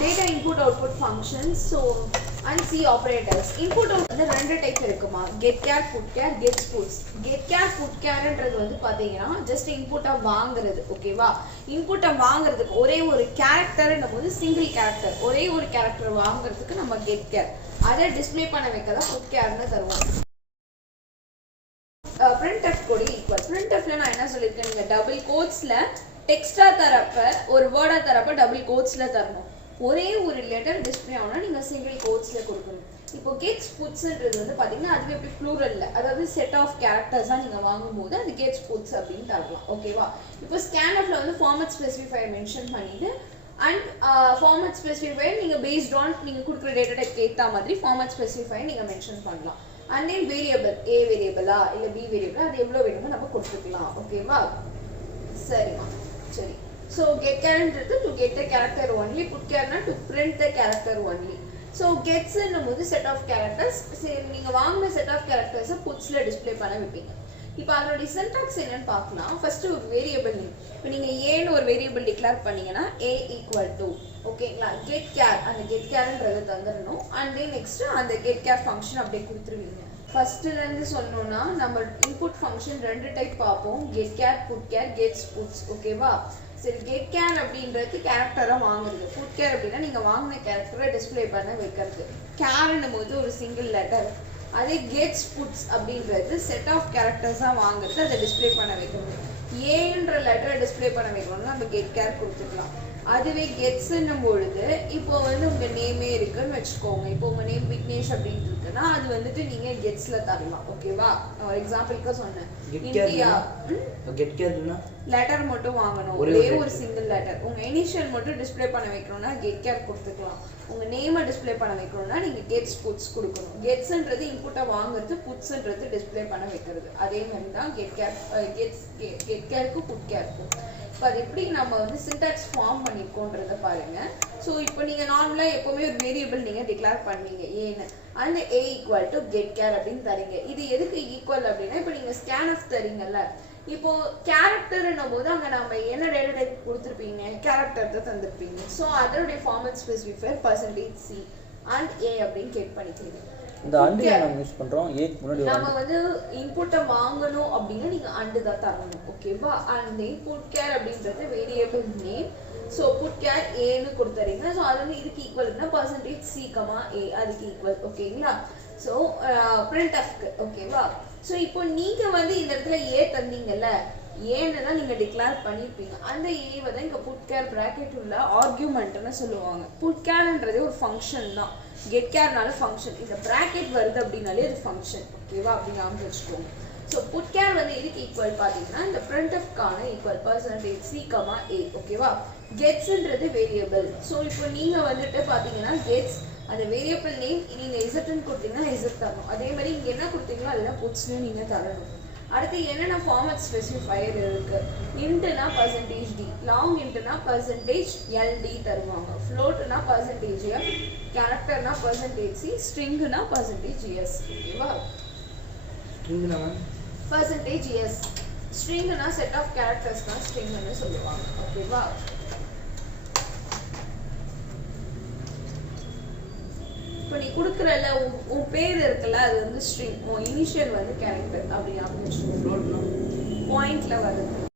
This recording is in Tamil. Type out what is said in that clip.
data input output functions so and C operators. Input output வந்து ரெண்டு டைப் இருக்குமா, getchar, putchar, getputs. getchar, putcharன்றது வந்து பாத்தீங்கன்னா ஜஸ்ட் இன்புட்டை வாங்குறது. ஓகேவா, இன்புட்டை வாங்குறதுக்கு ஒரே ஒரு கேரக்டர்னும் போது சிங்கிள் கேரக்டர், ஒரே ஒரு கேரக்டர் வாங்குறதுக்கு நம்ம getchar, அதை டிஸ்பிளே பண்ண வைக்கதான் putcharன்னு தருவோம். printf கூட ஈக்குவல். printfல நான் என்ன சொல்லியிருக்கேன், நீங்க டபுள் கோட்ஸ்ல டெக்ஸ்டா தரப்ப ஒரு வேர்டா தரப்ப டபுள் கோட்ஸ்ல தரணும். ஒரே ஒரு லெட்டர் டிஸ்பிளே ஆனா நீங்க சிங்கிள் கோட்ஸ்ல கொடுக்கணும். இப்போ கெட்ஸ் புட்ஸ்ன்றது வந்து பாத்தீங்கன்னா அதுவே எப்படி ப்ளூரல்ல, அதாவது செட் ஆஃப் கேரக்டர்ஸா நீங்க வாங்கும்போது அது கெட்ஸ் புட்ஸ் அப்படின்னு தரலாம். ஓகேவா, இப்போ scanfல வந்து ஃபார்மட் ஸ்பெசிஃபையர் மென்ஷன் பண்ணிட்டு அண்ட் ஃபார்மட் ஸ்பெசிஃபையர் நீங்க பேஸ்ட் ஆன் நீங்க கொடுக்குற டேட்டா டைப் ஏத்த மாதிரி ஃபார்மட் ஸ்பெசிஃபையர் நீங்க மென்ஷன் பண்ணலாம். அண்ட் தென் வேரியபிள், a வேரியபிளா இல்ல b வேரியபிளா, அது எவ்வளவு வேணுமோ நம்ம கொடுத்துக்கலாம். ஓகேவா, சரிமா, சரி. So getchar to get the character only, putchar to print the character only. So gets னும்போது set of characters, நீங்க வாங்குன set of characters putsல டிஸ்ப்ளே பண்ண வைப்பீங்க. இப்போ அதோட syntax என்னன்னு பார்க்கலாம். ஃபர்ஸ்ட் ஒரு வேரியபிள் நேம். இப்போ நீங்க a ன்னு ஒரு வேரியபிள் டிக்ளேர் பண்ணீங்கன்னா a equal to, ஓகேங்களா, getchar, அந்த getcharன்றது தந்துறணும். and then next அந்த getchar ஃபங்க்ஷன் அப்படியே கொடுத்துருவீங்க. ஃபர்ஸ்ட்ல இருந்து சொன்னோம்னா நம்ம இன்புட் ஃபங்க்ஷன் ரெண்டு டைப் பார்ப்போம், getchar, putchar, gets puts. ஓகேவா, சரி. getchar அப்படின்றது கேரக்டரா வாங்குறது, putchar அப்படின்னா நீங்க வாங்குன கேரக்டரை டிஸ்ப்ளே பண்ண வைக்கிறது. charன்னும் போது ஒரு சிங்கிள் லெட்டர், அதே gets puts அப்படின்றது செட் ஆஃப் கேரக்டர்ஸா வாங்குறது, அதை டிஸ்ப்ளே பண்ண வைக்கிறது. ஏன்ற லெட்டரை டிஸ்ப்ளே பண்ண வைக்கணும்னா நம்ம getchar கொடுத்துக்கலாம். அதுவே கெட்ஸ்ன்னும் பொழுது இப்போ வந்து உங்க நேமே இருக்குன்னு வச்சுக்கோங்க. இப்போ உங்க நேம் விக்னேஷ் அப்படின்னு இருக்குன்னா அது வந்துட்டு நீங்க கெட்ஸ்ல தரலாம். ஓகேவா, ஒரு எக்ஸாம்பிளுக்கு சொன்னேன். இந்தியா getcharனா லெட்டர் மட்டும் வாங்கணும், ஒரே ஒரு சிங்கிள் லெட்டர். உங்க இனிஷியல் மட்டும் டிஸ்ப்ளே பண்ண வைக்கணும்னா getchar கொடுத்துக்கலாம். உங்க நேமை டிஸ்ப்ளே பண்ண வைக்கணும்னா நீங்க gets puts கொடுக்கணும். கெட்ஸ்ன்றது இன்புட்டை வாங்குறது, புட்ஸ்ன்றது டிஸ்ப்ளே பண்ண வைக்கிறது. அதே மாதிரி தான் getcharக்கு putcharக்கும். இப்போ அது எப்படி நம்ம வந்து சின்டாக்ஸ் ஃபார்ம் பண்ணிருக்கோன்றத பாருங்க. ஸோ இப்போ நீங்க நார்மலா எப்பவுமே ஒரு வேரியபிள் நீங்க டிக்ளேர் பண்ணீங்க ஏன்னு, அந்த a equal to getchar அப்படின்னு தரீங்க. இது எதுக்கு ஈக்குவல் அப்படின்னா, இப்போ நீங்க scanf தரீங்கல்ல, இப்போ கேரக்டர்னும் போது அங்க நம்ம என்ன டேட்டா டைப் கொடுத்துருப்பீங்க, கேரக்டர் தான் தந்திருப்பீங்க. ஸோ அதோடைய format specifier %c and a அப்படின்னு கேட் பண்ணிக்கிறீங்க. இந்த and நாம யூஸ் பண்றோம், a க்கு முன்னாடி நாம வந்து இன்புட்டை வாங்கணும் அப்படினா நீங்க and தான் தரணும். ஓகேவா, and putchar அப்படின்றது variable name. So putchar a ன்னு கொடுத்தறீங்க. சோ அது வந்து இதுக்கு ஈக்குவல்னா %c, a அதுக்கு ஈக்குவல். ஓகேங்களா, சோ printf க்கு. ஓகேவா, சோ இப்போ நீங்க வந்து இந்த இடத்துல a தந்தீங்கல்ல, ஏன்னு தான் நீங்க டிக்ளேர் பண்ணிருப்பீங்க. அந்த a வந்து இங்க putchar பிராக்கெட் உள்ள ஆர்குமென்ட்னு சொல்லுவாங்க. putcharன்றது ஒரு ஃபங்க்ஷன் தான், getcharனால ஃபங்க்ஷன். இந்த பிராக்கெட் வருது அப்படினாலே அது ஃபங்க்ஷன். ஓகேவா, அப்படி ஞாபகம் வச்சுக்கோங்க. சோ putchar வந்து இதுக்கு ஈக்குவல் பாத்தீங்கன்னா இந்த printf கான ஈக்குவல் %c, a. ஓகேவா, getsன்றது வேரியபிள். சோ இப்போ நீங்க வந்துட்டு பாத்தீங்கன்னா gets அந்த வேரியபிள் நேம் நீங்க z ன்னு கொடுத்தீங்கன்னா z தரணும். அதே மாதிரி இங்க என்ன கொடுத்தீங்களோ அதெல்லாம் putsன்னு நீங்க தரணும். அடுத்து என்னென்ன ஃபார்மட் ஸ்பெசிஃபையர் இருக்கு, இன்ட்னா %d, லாங் இன்ட்னா %ld தருவாங்க, ஃப்ளோட்னா %f, கேரக்டர்னா %c, ஸ்ட்ரிங்னா %s. ஓகேவா, ஸ்ட்ரிங்னா %s, ஸ்ட்ரிங்னா செட் ஆஃப் கேரக்டர்ஸ்னா ஸ்ட்ரிங்னு சொல்லுவாங்க. ஓகேவா, இப்போ நீ கொடுக்குறல உன் பேர் இருக்குல்ல அது வந்து ஸ்ட்ரிங், உன் இனிஷியல் வந்து கேரக்டர் அப்படி ஞாபகம் வச்சுக்கோ. பாயிண்ட்ல வருது.